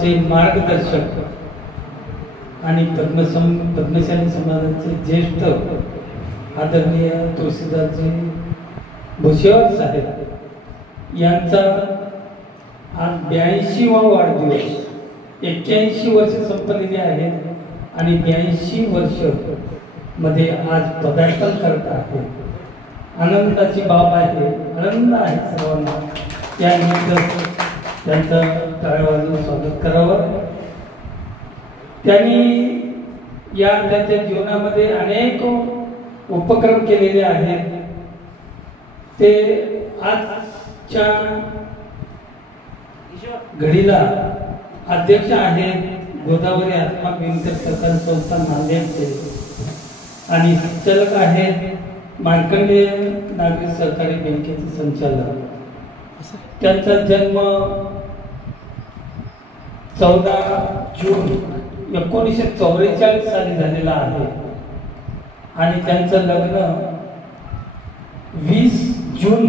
समाजाचे मार्गदर्शक आणि पद्मशाली समाजाचे ज्येष्ठ आदरणीय तुळशीदासजी भुसेवार साहेब यांचा आज 82वा वाढदिवस. 81 वर्ष संपलेली आहेत आणि 82 वर्ष मध्ये आज पदार्पण करत आहे. आनंदाची बाब आहे, आनंद आहे सर्वांना. त्यानिमित्त त्यांचं टाळ्या वाजवून स्वागत करावं. त्यांनी त्याच्या जीवनामध्ये अनेक उपक्रम केलेले आहेत. ते आजच्या घडीला अध्यक्ष आहेत गोदावरी आत्मा विमुक्त सहकारी संस्था नांदेडचे आणि संचालक आहेत मार्कंडेय नागरी सहकारी बँकेचे संचालक. त्यांचा जन्म 14 जून 1944 साली झालेला आहे आणि त्यांचं लग्न 20 जून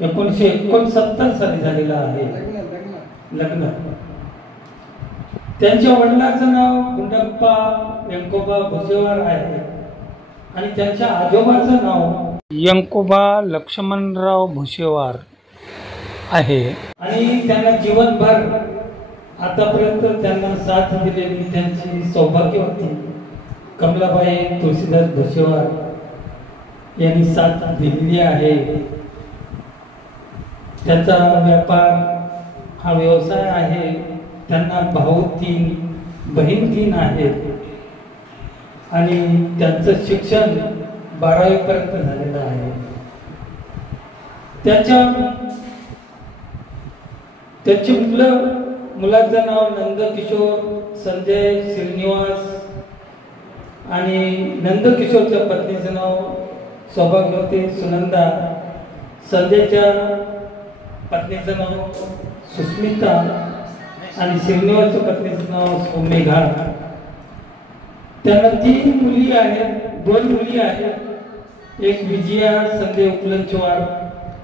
1969 साली झालेलं आहे. लग्न त्यांच्या वडिलांचं नाव गुंडप्पा व्यंकोबा भुसेवार आहे आणि त्यांच्या आजोबाचं नाव व्यंकोबा लक्ष्मणराव भुसेवार आहे. आणि त्यांना जीवनभर आतापर्यंत त्यांना साथ दिलेली त्यांची सौभाग्यवती कमलाबाई तुळशीदास भुसेवार यांनी साथ दिलेली आहे. त्याचा व्यापार हा व्यवसाय आहे. त्यांना भाऊ 3 बहीण 3 आहेत आणि त्यांचं शिक्षण 12वी पर्यंत झालेलं आहे. त्याची मुलाचं नाव नंदकिशोर संजय श्रीनिवास आणि नंदकिशोरच्या पत्नीचं नाव सौभाग्यवती सुनंदा. संजयच्या पत्नीचं नाव सुस्मिता आणि श्रीनिवासच्या पत्नीचं नाव सोमेघा. त्यांना 3 मुली आहेत, 2 मुली आहेत. एक विजया संजय उपलंचवार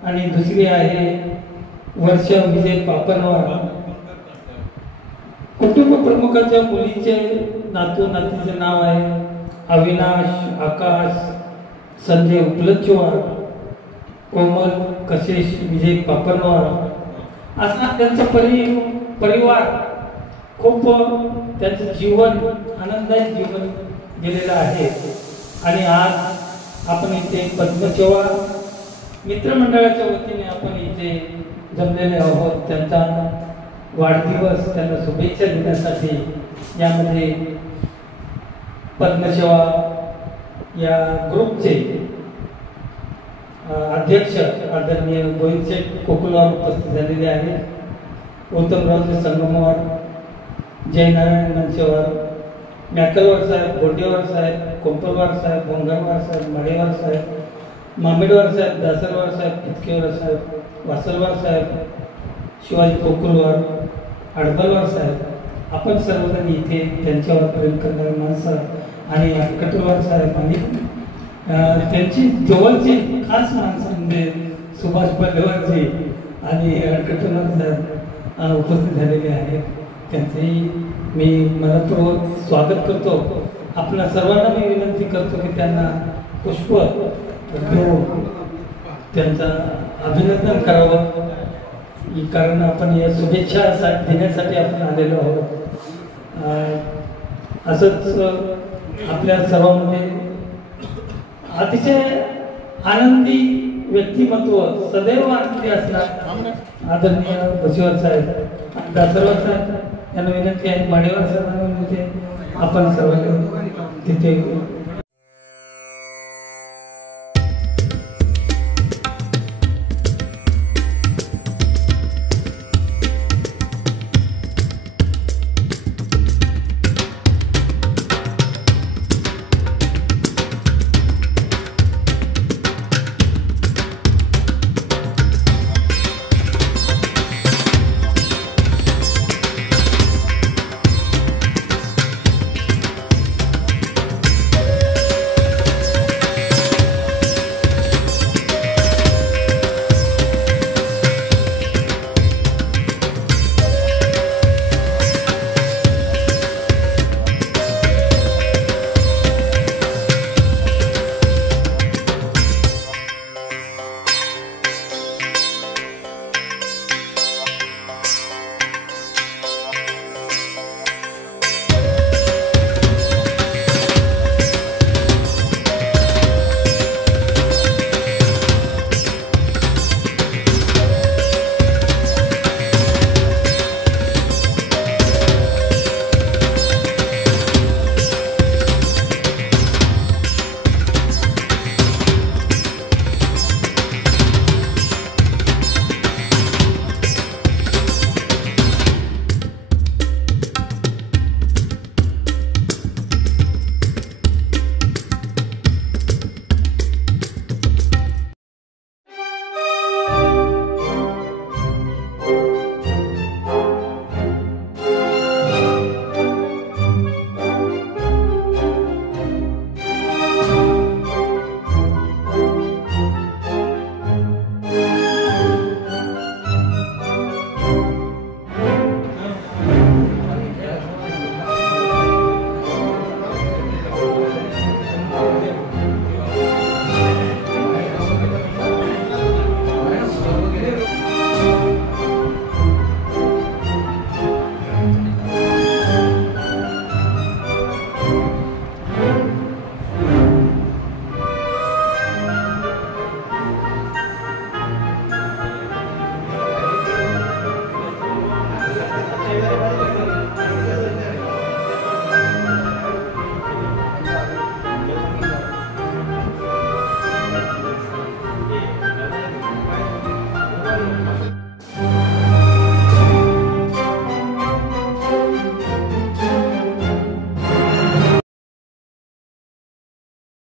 आणि दुसरी आहे वर्षा विजय पापनवार. कुटुंब प्रमुखाच्या मुलीचे नातू नातीचे नाव आहे अविनाश आकाश संजय उपलंचवार, कोमल कशिश विजय पापनवार. असा त्यांचा परिवार खूप त्यांचं जीवन आनंदायी जीवन गेलेलं आहे. आणि आज आपण इथे पद्मसेवा मित्रमंडळाच्या वतीने आपण इथे जमलेले आहोत. त्यांचा वाढदिवस त्यांना शुभेच्छा देण्यासाठी यामध्ये पद्मसेवा या ग्रुपचे अध्यक्ष आदरणीय गोविंदशेठ कोकुलवार उपस्थित झालेले आहेत. उत्तमरावजी संगमवार, जयनारायण मनसेवार, मॅकलवार साहेब, बोंडेवार साहेब, कोंपलवार साहेब, बोंगरवार साहेब, माडेवार साहेब, मामेडवार साहेब, दासरवार साहेब, कितकेवार साहेब, वासलवार साहेब, शिवाजी कोकुलवार, अडबलवार साहेब. आपण सर्वजण इथे त्यांच्यावर प्रेम करणारे माणसं आणि कटोलवार साहेब आणि त्यांची जवळची खास माणसं म्हणजे सुभाष पल्लेवारजी आणि कटोलवार साहेब उपस्थित झालेले आहेत. त्यांचेही मी मनपूर्वक स्वागत करतो. आपल्या सर्वांना मी विनंती करतो की त्यांना पुष्प देऊन त्यांचं अभिनंदन करावं, कारण आपण या शुभेच्छा देण्यासाठी आपण आलेलो आहोत. असंच आपल्या सर्वांमध्ये अतिशय आनंदी व्यक्तिमत्व सदैव आनंदी असणार आदरणीय भुसेवार साहेब, दासरवार साहेब यांना विनंती आहे, माडेवार साहेबांना विनंती आहे आपण सर्वांनी तिथे